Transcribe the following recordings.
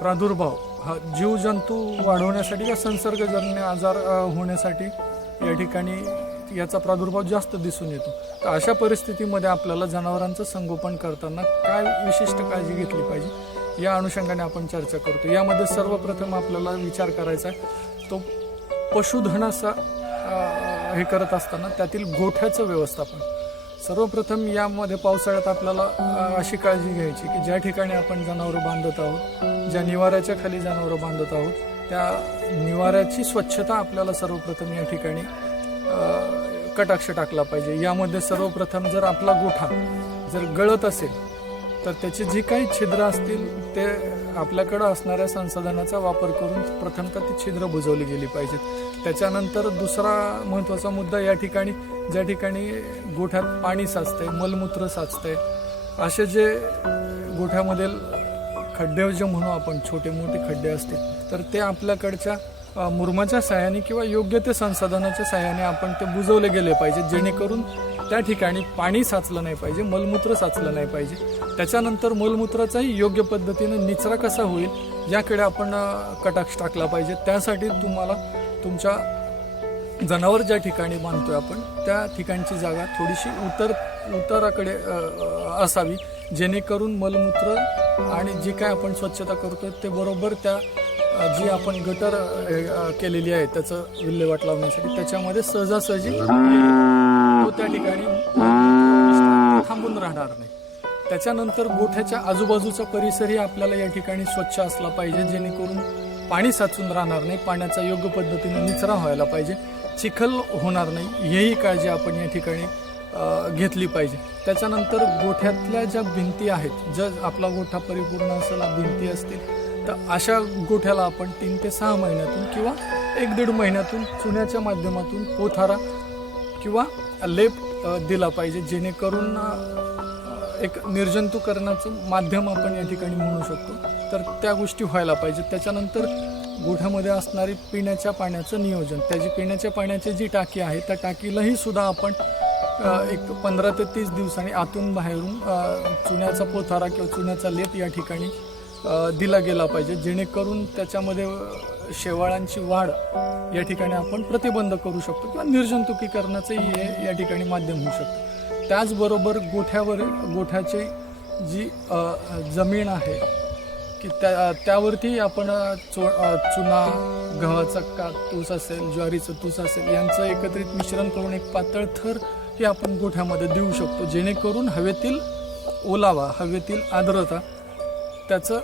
प्रादुर्भाव हा जीवजंतू वाढवण्यासाठी किंवा संसर्गजन्य आजार होण्यासाठी या ठिकाणी याचा प्रादुर्भाव जास्त दिसून येतो. तर अशा परिस्थितीमध्ये आपल्याला जनावरांचं संगोपन करताना काय विशिष्ट काळजी घेतली पाहिजे या अनुषंगाने आपण चर्चा करतो. यामध्ये सर्वप्रथम आपल्याला विचार करायचा आहे तो पशुधनाचा हे करत असताना त्यातील गोठ्याचं व्यवस्थापन. सर्वप्रथम यामध्ये पावसाळ्यात आपल्याला अशी काळजी घ्यायची की ज्या ठिकाणी आपण जनावरं बांधत आहोत ज्या निवाऱ्याच्या खाली जनावरं बांधत आहोत त्या निवाऱ्याची स्वच्छता आपल्याला सर्वप्रथम या ठिकाणी कटाक्ष टाकला पाहिजे. यामध्ये सर्वप्रथम जर आपला गोठा जर गळत असेल तर त्याची जी काही छिद्र असतील ते आपल्याकडं असणाऱ्या संसाधनाचा वापर करून प्रथमतः ती छिद्र बुजवली गेली पाहिजेत. त्याच्यानंतर दुसरा महत्त्वाचा मुद्दा या ठिकाणी ज्या ठिकाणी गोठ्यात पाणी साचते मलमूत्र साचते असे जे गोठ्यामधील खड्डे जे म्हणू आपण छोटे मोठे खड्डे असतील तर ते आपल्याकडच्या मुरमाच्या साह्याने किंवा योग्य ते संसाधनाच्या साह्याने आपण ते बुजवले गेले पाहिजे जेणेकरून त्या ठिकाणी पाणी साचलं नाही पाहिजे मलमूत्र साचलं नाही पाहिजे. त्याच्यानंतर मलमूत्राचाही योग्य पद्धतीनं निचरा कसा होईल याकडे आपण कटाक्ष टाकला पाहिजे. त्यासाठी तुम्हाला तुमच्या जनावर ज्या ठिकाणी बांधतोय आपण त्या ठिकाणची जागा थोडीशी उतर उताराकडे असावी जेणेकरून मलमूत्र आणि जी काय आपण स्वच्छता करतोय ते बरोबर त्या जी आपण गटर केलेली आहे त्याचं विल्हेवाट लावण्यासाठी त्याच्यामध्ये सहजासहजी तो त्या ठिकाणी थांबून राहणार नाही. त्याच्यानंतर गोठ्याच्या आजूबाजूचा परिसरही आपल्याला या ठिकाणी स्वच्छ असला पाहिजे जेणेकरून पाणी साचून राहणार नाही पाण्याचा योग्य पद्धतीने निचरा व्हायला पाहिजे चिखल होणार नाही हेही काळजी आपण या ठिकाणी घेतली पाहिजे. त्याच्यानंतर गोठ्यातल्या ज्या भिंती आहेत जर आपला गोठा परिपूर्ण असेल भिंती असतील तर अशा गोठ्याला आपण तीन ते सहा महिन्यातून किंवा एक दीड महिन्यातून चुन्याच्या माध्यमातून पोथारा किंवा लेप दिला पाहिजे जेणेकरून एक निर्जंतुकरणाचं माध्यम आपण या ठिकाणी म्हणू शकतो. तर त्या गोष्टी व्हायला पाहिजे. त्याच्यानंतर गोठ्यामध्ये असणारी पिण्याच्या पाण्याचं नियोजन. त्याची पिण्याच्या पाण्याची जी टाकी आहे त्या टाकीलाही सुद्धा आपण एक पंधरा ते तीस दिवसांनी आतून बाहेरून चुन्याचा पोथारा किंवा चुन्याचा लेप या ठिकाणी दिला गेला पाहिजे. जेणेकरून त्याच्यामध्ये शेवाळांची वाढ या ठिकाणी आपण प्रतिबंध करू शकतो किंवा निर्जंतुकीकरणाचंही हे या ठिकाणी माध्यम होऊ शकतं. त्याचबरोबर गोठ्यावर गोठ्याचे जी जमीन आहे की त्या त्यावरती आपण चो चुना गव्हाचा का तूस असेल ज्वारीचं तूस असेल यांचं एकत्रित मिश्रण करून एक पातळ थर हे आपण गोठ्यामध्ये देऊ शकतो. जेणेकरून हवेतील ओलावा हवेतील आर्द्रता त्याचं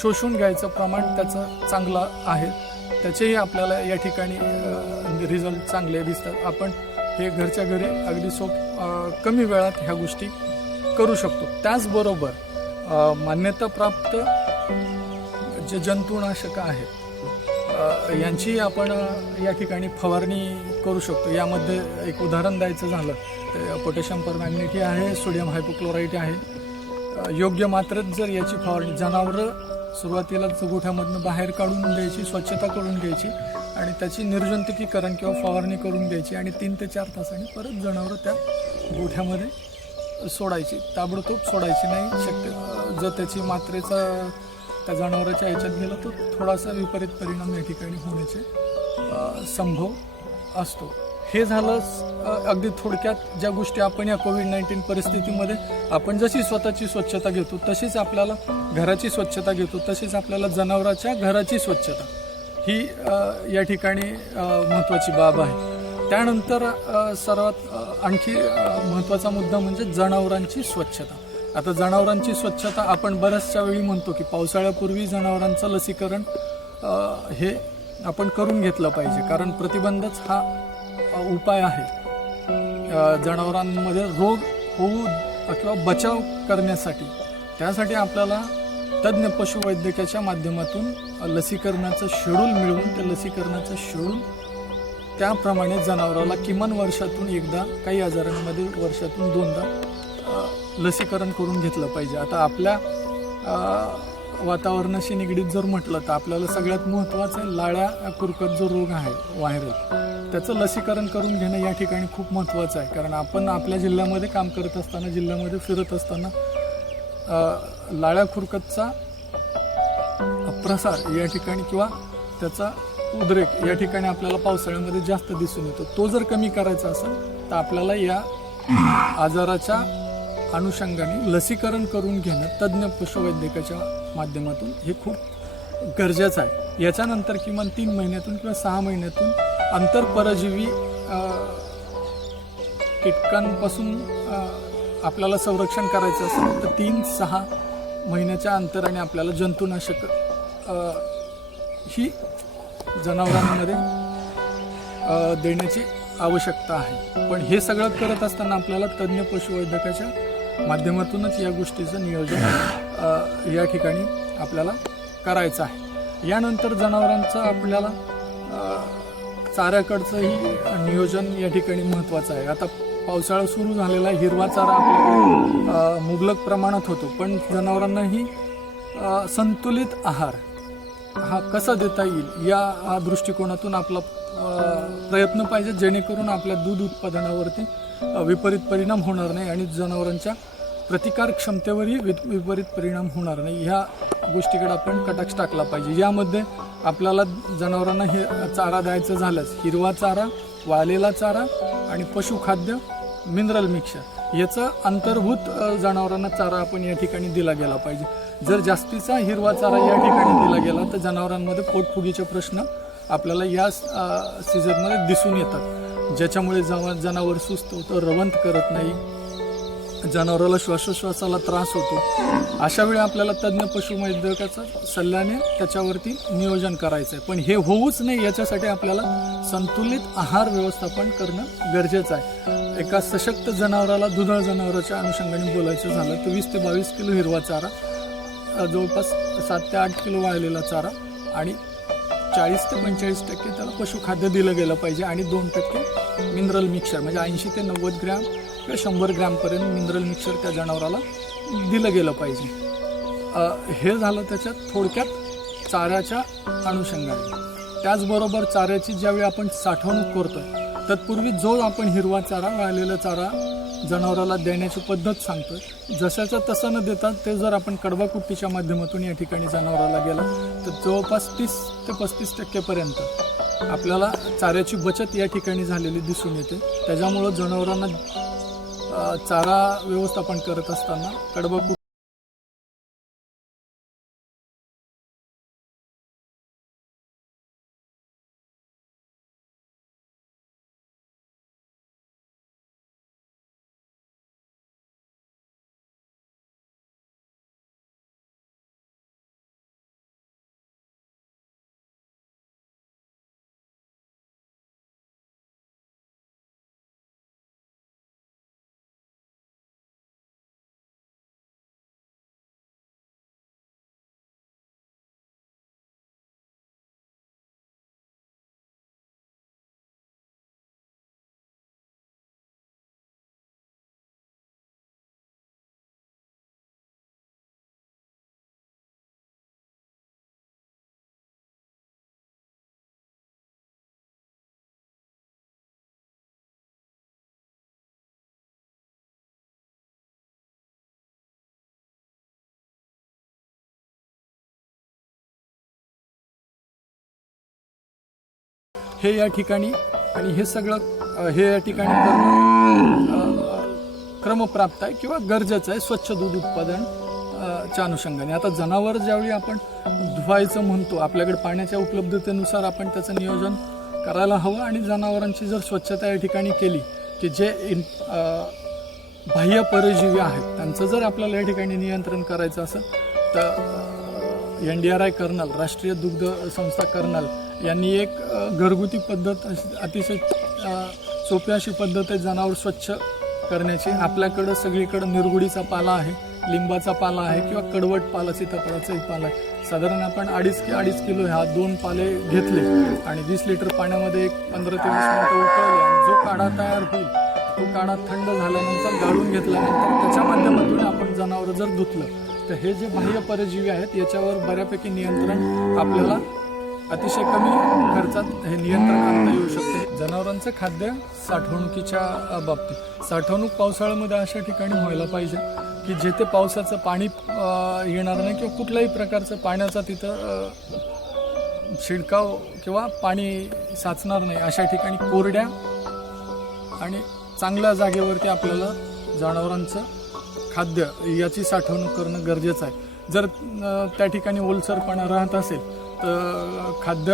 शोषून घ्यायचं प्रमाण त्याचं चांगलं आहे. त्याचेही आपल्याला या ठिकाणी रिझल्ट चांगले दिसतात. आपण हे घरच्या घरी अगदी सोप कमी वेळात ह्या गोष्टी करू शकतो. त्याचबरोबर मान्यताप्राप्त जे जंतुनाशक आहेत यांची आपण या ठिकाणी फवारणी करू शकतो. यामध्ये एक उदाहरण द्यायचं झालं तर पोटॅशियम परमॅग्नेट आहे सोडियम हायपोक्लोराईट आहे योग्य मात्रेत जर याची फवारणी जनावरं सुरुवातीला गोठ्यामधनं बाहेर काढून द्यायची स्वच्छता करून घ्यायची आणि त्याची निर्जंतुकीकरण किंवा फवारणी करून घ्यायची आणि तीन ते चार तासांनी परत जनावरं त्या गोठ्यामध्ये सोडायची. ताबडतोब सोडायची नाही शक्य जर त्याची मात्रेचा त्या जनावराच्या ह्याच्यात गेला तर थोडासा विपरीत परिणाम या ठिकाणी होण्याचे संभव असतो. हे झालं अगदी थोडक्यात ज्या गोष्टी आपण या कोविड नाईन्टीन परिस्थितीमध्ये आपण जशी स्वतःची स्वच्छता घेतो तशीच आपल्याला घराची स्वच्छता घेतो तशीच आपल्याला जनावराच्या घराची स्वच्छता ही या ठिकाणी महत्त्वाची बाब आहे. त्यानंतर सर्वात आणखी महत्त्वाचा मुद्दा म्हणजे जनावरांची स्वच्छता. आता जनावरांची स्वच्छता आपण बऱ्याचशा वेळी म्हणतो की पावसाळ्यापूर्वी जनावरांचं लसीकरण हे आपण करून घेतलं पाहिजे. कारण प्रतिबंधच हा उपाय आहे. जनावरांमध्ये रोग होऊ किंवा बचाव करण्यासाठी. त्यासाठी आपल्याला तज्ज्ञ पशुवैद्यकाच्या माध्यमातून लसीकरणाचं शेड्यूल मिळवून त्या लसीकरणाचं शेड्यूल त्याप्रमाणे जनावराला किमान वर्षातून एकदा काही आजारांमध्ये वर्षातून दोनदा लसीकरण करून घेतलं पाहिजे. आता आपल्या वातावरणाशी निगडीत जर म्हटलं तर आपल्याला सगळ्यात महत्त्वाचं आहे लाळ्या कुरकत जो रोग आहे व्हायरल. त्याचं लसीकरण करून घेणं या ठिकाणी खूप महत्त्वाचं आहे. कारण आपण आपल्या जिल्ह्यामध्ये काम करत असताना जिल्ह्यामध्ये फिरत असताना लाळ्या खुरकतचा प्रसार या ठिकाणी किंवा त्याचा उद्रेक या ठिकाणी आपल्याला पावसाळ्यामध्ये जास्त दिसून येतो. तो जर कमी करायचा असेल तर आपल्याला या आजाराच्या अनुषंगाने लसीकरण करून घेणं तज्ज्ञ पशुवैद्यकाच्या माध्यमातून हे खूप गरजेचं आहे. याच्यानंतर किमान तीन महिन्यातून किंवा सहा महिन्यातून आंतरपरजीवी कीटकांपासून आपल्याला संरक्षण करायचं असेल तर तीन सहा महिन्याच्या अंतराने आपल्याला जंतुनाशक ही जनावरांमध्ये देण्याची आवश्यकता आहे. पण हे सगळं करत असताना आपल्याला तज्ज्ञ पशुवैद्यकाच्या माध्यमातूनच या गोष्टीचं नियोजन या ठिकाणी आपल्याला करायचं आहे. यानंतर जनावरांचं आपल्याला चाऱ्याकडचंही नियोजन या ठिकाणी महत्त्वाचं आहे. आता पावसाळा सुरू झालेला हिरवा चारा मुबलक प्रमाणात होतो. पण जनावरांनाही संतुलित आहार हा कसा देता येईल या दृष्टिकोनातून आपला प्रयत्न पाहिजे जेणेकरून आपल्या दूध उत्पादनावरती विपरीत परिणाम होणार नाही आणि जनावरांच्या प्रतिकार क्षमतेवरही विपरीत परिणाम होणार नाही. ह्या गोष्टीकडे आपण कटाक्ष टाकला पाहिजे. यामध्ये आपल्याला जनावरांना हे चारा द्यायचं झाल्यास हिरवा चारा वाळलेला चारा आणि पशुखाद्य मिनरल मिक्सर. याचा अंतर्भूत जनावरांना चारा आपण या ठिकाणी दिला गेला पाहिजे. जर जास्तीचा हिरवा चारा या ठिकाणी दिला गेला तर जनावरांमध्ये पोटफुगीचे प्रश्न आपल्याला या सीझनमध्ये दिसून येतात. ज्याच्यामुळे जव जनावर सुस्त होतं रवंत करत नाही. जनावराला श्वासोश्वासाला त्रास होतो. अशा वेळी आपल्याला तज्ज्ञ पशुवैद्यकाचा सल्ल्याने त्याच्यावरती नियोजन करायचं आहे पण हे होऊच नाही याच्यासाठी आपल्याला संतुलित आहार व्यवस्थापन करणं गरजेचं आहे. एका सशक्त जनावराला दुधाळ जनावराच्या अनुषंगाने बोलायचं झालं तर वीस ते बावीस किलो हिरवा चारा जवळपास सात ते आठ किलो वाळलेला चारा आणि चाळीस ते पंचेचाळीस टक्के त्याला पशुखाद्य दिलं गेलं पाहिजे आणि दोन टक्के मिनरल मिक्सर म्हणजे ऐंशी ते नव्वद ग्रॅम किंवा शंभर ग्रॅमपर्यंत मिनरल मिक्सर त्या जनावराला दिलं गेलं पाहिजे. हे झालं त्याच्यात थोडक्यात चाऱ्याच्या अनुषंगाने. त्याचबरोबर चाऱ्याची ज्यावेळी आपण साठवणूक करतोय तत्पूर्वी जो आपण हिरवा चारा वाळलेला चारा जनावराला देण्याची पद्धत सांगतोय जशाचा तसं न देता ते जर आपण कडवा कुट्टीच्या माध्यमातून या ठिकाणी जनावराला गेला तर जवळपास तीस ते पस्तीस टक्केपर्यंत आपल्याला चाऱ्याची बचत या ठिकाणी झालेली दिसून येते. त्याच्यामुळं जनावरांना चारा व्यवस्थापन करत असताना कडबा हे या ठिकाणी आणि हे सगळं हे या ठिकाणी करणं क्रमप्राप्त आहे किंवा गरजेचं आहे स्वच्छ दूध उत्पादन च्या अनुषंगाने. आता जनावर ज्यावेळी आपण धुवायचं म्हणतो आपल्याकडे पाण्याच्या उपलब्धतेनुसार आपण त्याचं नियोजन करायला हवं आणि जनावरांची जर स्वच्छता या ठिकाणी केली की जे इन बाह्य परजीवी आहेत त्यांचं जर आपल्याला या ठिकाणी नियंत्रण करायचं असेल तर N D R I Karnal राष्ट्रीय दुग्ध संस्था कर्नल यांनी एक घरगुती पद्धत अशी- अतिशय सोपी अशी पद्धत आहे जनावर स्वच्छ करण्याची. आपल्याकडं सगळीकडं निरगुडीचा पाला आहे लिंबाचा पाला आहे किंवा कडवट पाला सीताफळाचाही पाला आहे. साधारण आपण अडीच कि अडीच किलो ह्या दोन पाले घेतले आणि वीस लिटर पाण्यामध्ये एक पंधरा ते वीस मिनिटं उकळले आणि जो काढा तयार होईल तो काढा थंड झाल्यानंतर गाळून घेतल्यानंतर त्याच्या माध्यमातून आपण जनावरं जर धुतलं तर हे जे बाह्य परजीवी आहेत याच्यावर बऱ्यापैकी नियंत्रण आपल्याला अतिशय कमी खर्चात हे नियंत्रण आणता येऊ शकते. जनावरांचं खाद्य साठवणुकीच्या बाबतीत. साठवणूक पावसाळ्यामध्ये अशा ठिकाणी व्हायला पाहिजे की जेथे पावसाचं पाणी येणार नाही किंवा कुठल्याही प्रकारचं पाण्याचा तिथं शिडकाव किंवा पाणी साचणार नाही. अशा ठिकाणी कोरड्या आणि चांगल्या जागेवरती आपल्याला जनावरांचं खाद्य याची साठवणूक करणं गरजेचं आहे. जर त्या ठिकाणी ओलसरपणा राहत असेल तर खाद्य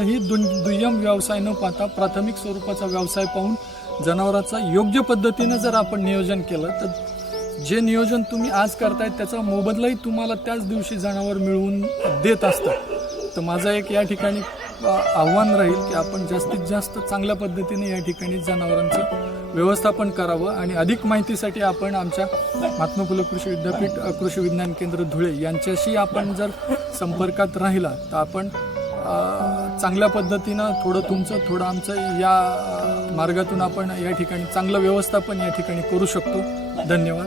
ही दु दुय्यम व्यवसाय न पाहता प्राथमिक स्वरूपाचा व्यवसाय पाहून जनावरांचा योग्य पद्धतीनं जर आपण नियोजन केलं तर जे नियोजन तुम्ही आज करतायत त्याचा मोबदलाही तुम्हाला त्याच दिवशी जनावर मिळवून देत असतं तर माझं एक या ठिकाणी आव्हान राहील की आपण जास्तीत जास्त चांगल्या पद्धतीने या ठिकाणी जनावरांचं व्यवस्थापन करावं आणि अधिक माहितीसाठी आपण आमच्या महात्मा फुले कृषी विद्यापीठ कृषी विज्ञान केंद्र धुळे यांच्याशी आपण जर संपर्कात राहिला तर आपण चांगल्या पद्धतीनं थोडं तुमचं थोडं आमचं या मार्गातून आपण या ठिकाणी चांगलं व्यवस्थापन या ठिकाणी करू शकतो. धन्यवाद.